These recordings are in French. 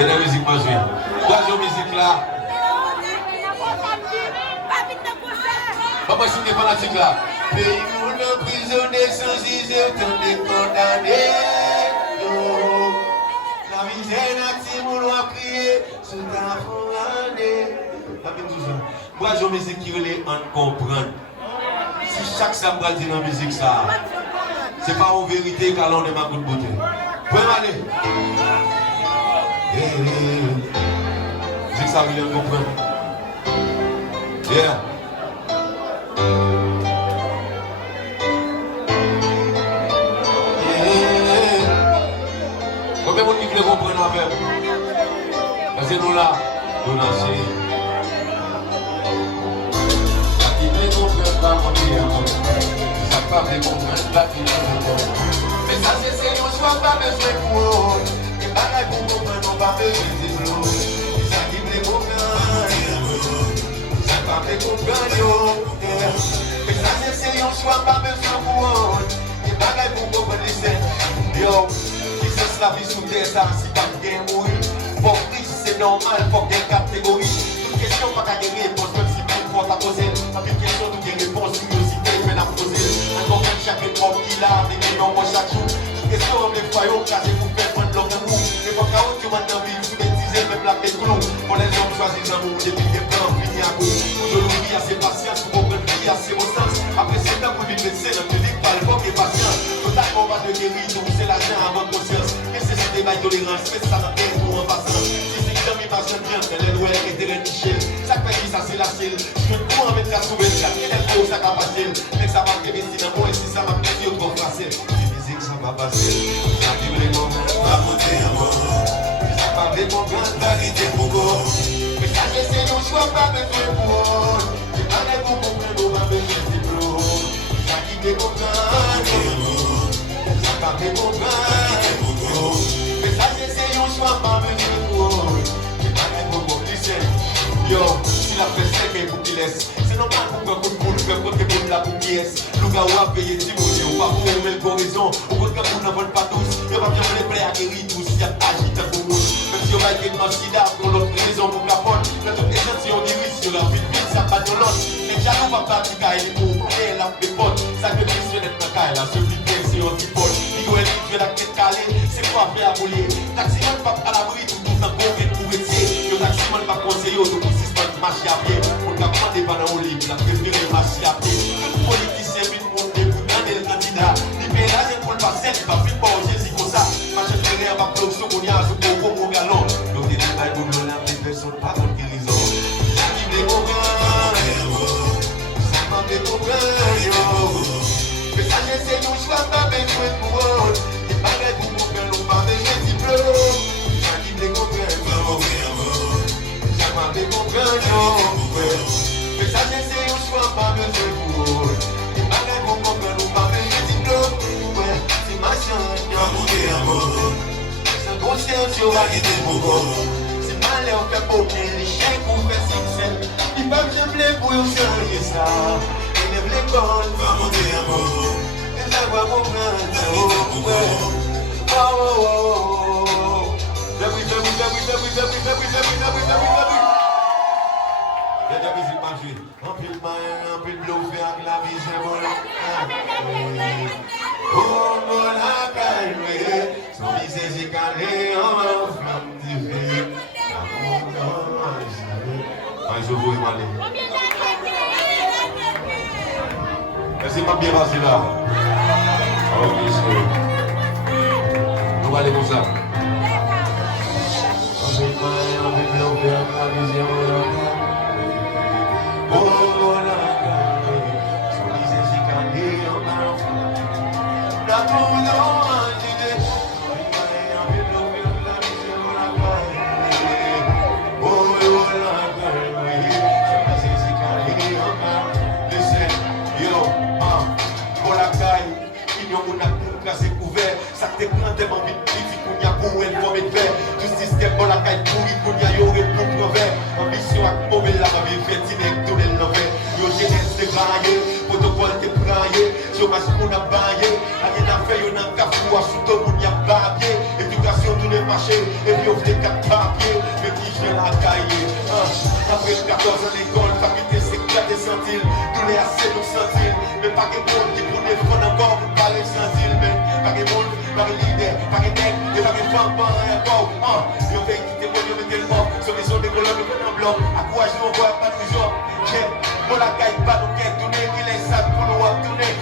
Il y a de la musique pas jouée. Troisième musique là. Papa, je suis fanatique là. Pays où nos prisonniers sans juger, autant de condamnés. La misère n'a pas voulu crier, sous ta fourrée. Moi, j'ai une musique qui veut en comprendre. Si chaque samedi dit dans la musique ça, c'est pas en vérité qu'à l'on est ma bonne beauté. Vous pouvez m'aller. Musique ça veut bien comprendre. Yeah. Combien de monde qui veut comprendre avec? Parce que nous là, nous naissons. Pas mon Dieu, ça pas fait comprendre la vie. Mais ça c'est sérieux, soit pas besoin pour eux. Et pareil pour comprendre, on va besoin de l'eau. Ça qui me comprendre, ça pas fait comprendre. Mais ça c'est sérieux, soit pas besoin pour eux. Et pareil pour comprendre les scènes. Yo, qui c'est la vie sous terre, ça si pas bien mourir. Pour prix, c'est normal, pour des catégories. Toute question, pas qu'à des réponses, même si pour moi t'as posé. Pas une question, tout des réponses, curiosité, je vais la poser. Un copain chaque époque qu'il a, des noms moi chaque jour. Question, les foyaux, casés pour faire prendre l'homme de nous. Les fois chaos, tu m'as envie, sous des dizaines, même la paix de l'eau. Pour les hommes choisissent l'amour, depuis des plans, fini à goût. Je l'oublie assez patience, pour comprendre vie, assez bon sens. Après, c'est temps pour lui médecin, notre public, pas le boc et patient. Totalement pas de guérir, donc c'est l'argent à votre conscience. Et c'est ce débat de tolérance, mais ça n'a pas pour en passant. Elle doit être dérénichée. Ça fait qui ça c'est la ciel. Je peux tout en mettre la souveraineté. Quel est le ça va passer. Mais ça va faire ici dans moi et si ça va faire au trop facile. Les musiques ça va passer. Ça qui me les comprend. Pas monter en haut. Ça va me comprendre. Vérité pour vous. Mais ça c'est non choix pas besoin pour vous. C'est pas les pour comprendre. On va besoin de l'eau. Ça qui me comprend. Ça va me comprendre. Mais ça c'est non choix pas besoin pour vous. Yo, si la presse est pour qu'il laisse, c'est normal pour que vous ne faire contre la pour pièce. Le gars ou a payé Timothy, ou pas pour aimer le coraison, ou contre que vous n'en voulez pas tous. Yo, va bien les plaies à guérir tous, y a agité pour vous. Même si on va être dans sida, pour l'autre raison pour capote. Dans toutes les échantillons des risques, sur la vie de ça pas de l'autre. Les jaloux va pas du cas, il est pour et la pépote. Ça que tu es d'être dans cas, là, ce petit c'est un petit pote. Nigo est tu es la tête calée, c'est quoi faire à bouler. Taximan pas à l'abri, tout dans le pour essayer. Yo, taximan pas conseiller, marcher à pied, on n'a pas des bananes au lit, on a préféré marcher à pied. Tout politicien, vite pour gagner le candidat. Libéral, pour le passer, il va vite pas au Jésus comme ça. Marcher de rien, va bloquer sur mon yard, sur mon gros galon. Donc, il est pas bon, on a des personnes pas contre guérison. Ça qui me comprend, ça m'a fait comprendre. Mais ça, j'essaie, on choisit pas besoin pour eux. Et pareil pour mon père, on va besoin de diplôme. Ça qui me comprend. Mais mon mais ça c'est un choix pas besoin pour eux. Et malgré mon compagnon, nous pas besoin de diplôme. C'est ma chance, y'a mourir à mort. C'est un gros ciel, tu vas guider mon corps. C'est mal et on fait pour les chiens pour faire succès. Ils peuvent jamais pour eux changer ça. Ils lèvent les cordes, va monter à mort. Et ça va comprendre. Oh, oh, oh. Depuis. Il y a de la musique pas jouée. Un peu de main, un peu de l'eau, faire que la vie c'est bon. Oh, mon la calme, son visage est calé, en flamme du feu. Je vous aller. C'est pas bien passé là. Ok, c'est. Nous allons aller comme ça. Un peu de main, un peu de l'eau, faire que la vie c'est bon. Oh, la calme, son visage est calé, en flamme. La boule en agité. Ça te prend tellement vite, qu'on y a pour elle comme une verre. Tout système pour la caille pourri, qu'on y a y'aurait pour prouver. Ambition à mauvais la vie, fait avec tout le l'envers. Yo, jeunesse de brailler, protocole de brailler. Chômage qu'on a baillé, rien à faire, y'en a qu'à foutre, sous tout le monde y a baillé. Éducation, tout n'est pas marcher, et puis on fait 4 papiers, mais qui vient la cahier. Après 14 ans d'école, faculté c'est 4 centiles, tous les assez nous centiles, mais pas que monde qui pour défendre encore, pas les centiles, mais pas que monde, pas que leader, pas que tête, et pas que femme, pas rien encore. Yo fait quitter moi, yo mettez le mort, sur les zones de colonnes, en blanc, à quoi je nous vois pas toujours. Pour la caille, pas nous qu'elle tourne, qu'il est ça pour nous tourner.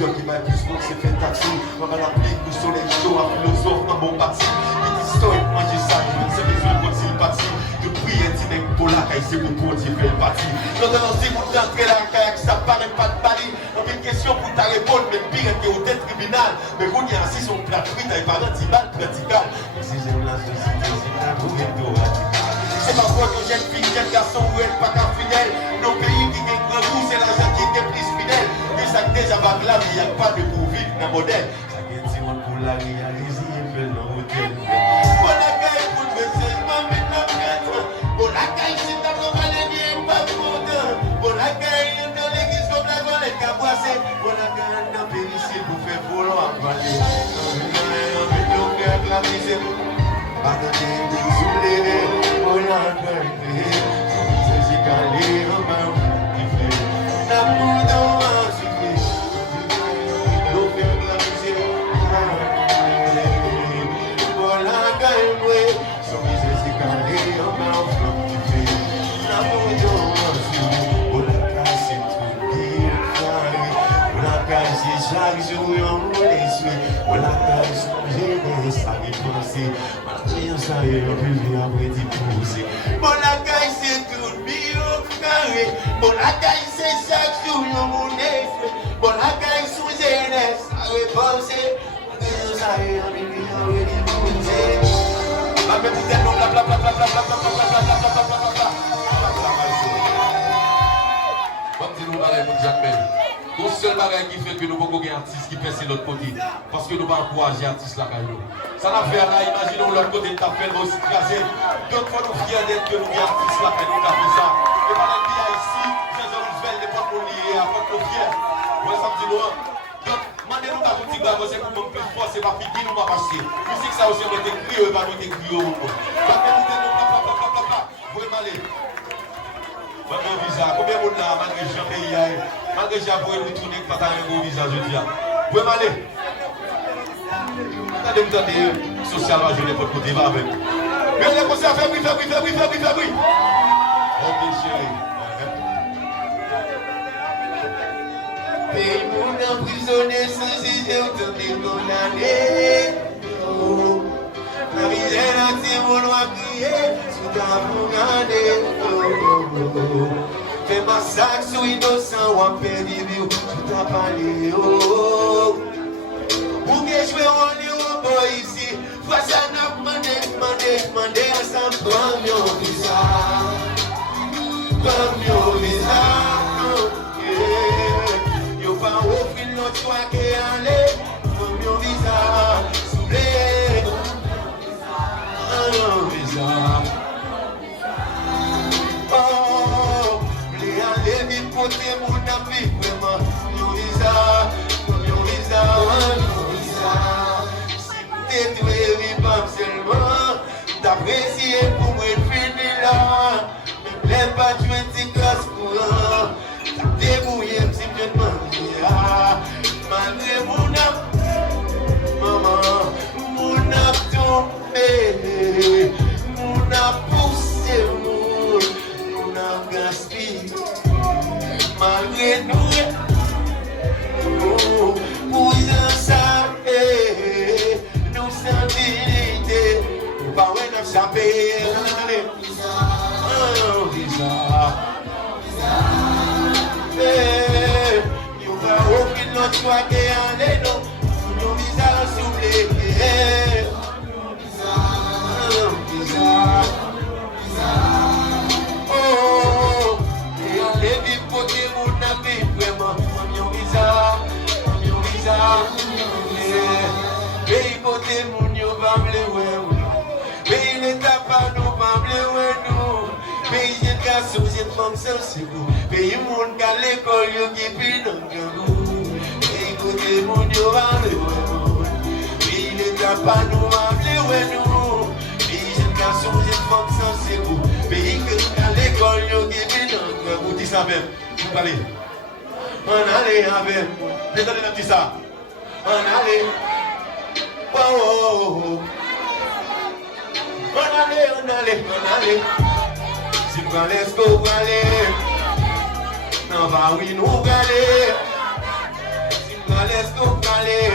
Qui m'a plus pour c'est fait taxi. On va l'appliquer au soleil chaud, un philosophe, un bon parti. Il dit historiquement j'ai ça, c'est mes yeux quand il parti. De prier un petit pour la caille, c'est pour continuer le parti. Quand on dit pour entrer la caille, ça paraît pas de pali. On a une question pour ta réponse, mais pire que au tête tribunal. Mais vous y a assis son plat fruit, t'as pas un petit bal vertical. Si j'ai la société, c'est un gouvernement radical. C'est ma foi que jeune fille, jeune garçon, où elle pas qu'un fidèle. Nos pays qui gagnent grand goût, c'est l'argent qui est plus fidèle. Ça déjà va la vie, il n'y a pas de pour vivre dans le modèle. Ça vient de monde pour la réaliser, il fait le hôtel. Pour la caille, pour le message, pas maintenant peut-être. Pour la caille, c'est ta maman, elle n'est pas content. Pour la caille, dans l'église, comme la gueule, elle a boissé. Pour la caille, dans le périssile, pour faire voler à parler. On met le cœur de la misère. Pas de temps, désolé, pour la caille. C'est calé, on m'a dit, l'amour dans chaque jour, on les on la cache, j'ai ça qui pensait. Ma ça y est, on peut après d'y pousser. Bon, la caille, c'est tout bio carré. Bon, la caille, c'est chaque jour, on les bon, la caille, sous jeunesse, ça repenser. Ça y est, on peut après d'y pousser. Ma mère, putain, non, bla bla bla bla bla bla bla bla bla bla bla bla bla bla. Comme dit nous, allez, mon Jacques. Le seul bagage qui fait que nous pouvons gagner un artiste qui pèse l'autre côté. Parce que nous ne pouvons pas encourager l'artiste là. Ça n'a fait là, imaginons l'autre côté de ta peine aussi crasé. D'autres fois nous fiers d'être que nous gagnons un artiste là, nous avons fait ça. Et par la vie ici, Jean-Jean Roosevelt n'est pas pour lier, avant que nous fiers. Moi, ça me dit loin. Donc, demandez-nous à tout petit gars, c'est pour nous plus fort, c'est pas piquer, nous pas passer. Musique, ça aussi, on est écrit, on va nous écrire au monde. Vous pouvez m'aller. Votre visa, combien de monde là, malgré que j'ai payé, malgré que j'ai appris de tourner, pas un gros visa, je dis. Vous pouvez m'aller. Attendez, socialement, je n'ai pas de côté, va avec. Mais les conseils, fais oui. Ok, chérie. Pays mon emprisonné, sans juger, autant de condamné. La misère a tiré mon noir crié, sous ta regarder. Fais massacre sur innocent, ou en perdu, sous ta palais. Pour que je me rende ici, face à nous demander ensemble, comme yon visa. Comme yon visa. Yo pas offrir notre choix qui est allé, comme yon visa. Oh, les aller vite pour tes mon ami, vraiment, yon visa. Si t'es doué, vivant seulement, t'apprécies pour me finir là. Ne plaît pas, tu es petit casse courant. T'es débrouillé, si je te demande, malgré mon âme, maman, mon âme tombé. On a poussé, on a gaspillé, malgré nous, pour ça, nous sommes dignité, pas on a échappé, nous va offrir notre choix qui est en l'air, nous visons souffler. pas nous, pas nous. Pays de garçons, j'ai de fonction, c'est vous. Pays monde qu'à l'école, yo qui puis dans le goût. Pays côté monde, yo va le voir. Pays de pas nous, pas nous. Pays de garçons, j'ai de fonction, c'est vous. Pays que à l'école, yo qui puis dans le goût. Dis ça même, vous parlez. On allait avec, désolé de dire ça. On allait. Oh, oh, oh. On allait. Si nous allons, est-ce qu'on va aller? Non, bah oui, nous allons aller. Si nous allons, est-ce qu'on va aller?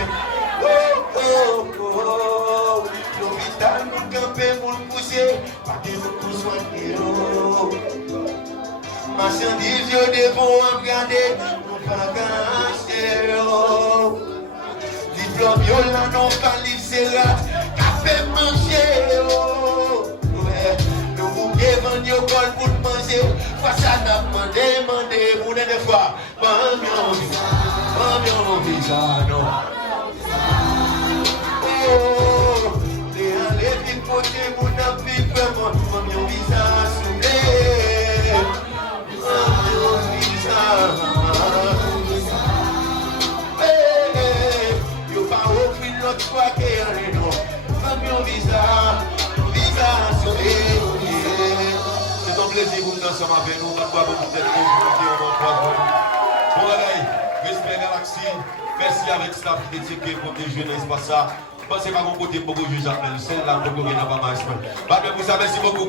Oh, oh, oh. L'hôpital nous camper pour le pousser. Pas de nous pour soigner. Marchandises, je devons regarder. Nous pas gâcher. Diplôme, yo là, non, pas livre, c'est là. Café, manger. Devant yo col pour manger, face à n'a demandé, pour des fois, pas mon visa, non. Oh, les allées du côté, mon appui, vraiment, mon visa, soulevé. Mon visa. Yo pas offrir l'autre fois qu'il y a les noms. Mon visa, soulevé. Plaisir pour nous ensemble avec nous, on va peut-être bon bagaille, respect Galaxy, merci avec staff qui est pour des jeunes, n'est-ce pas ça? Pensez pas mon côté pour que je juge appel, c'est là pour que vous n'avez pas mal. Merci beaucoup,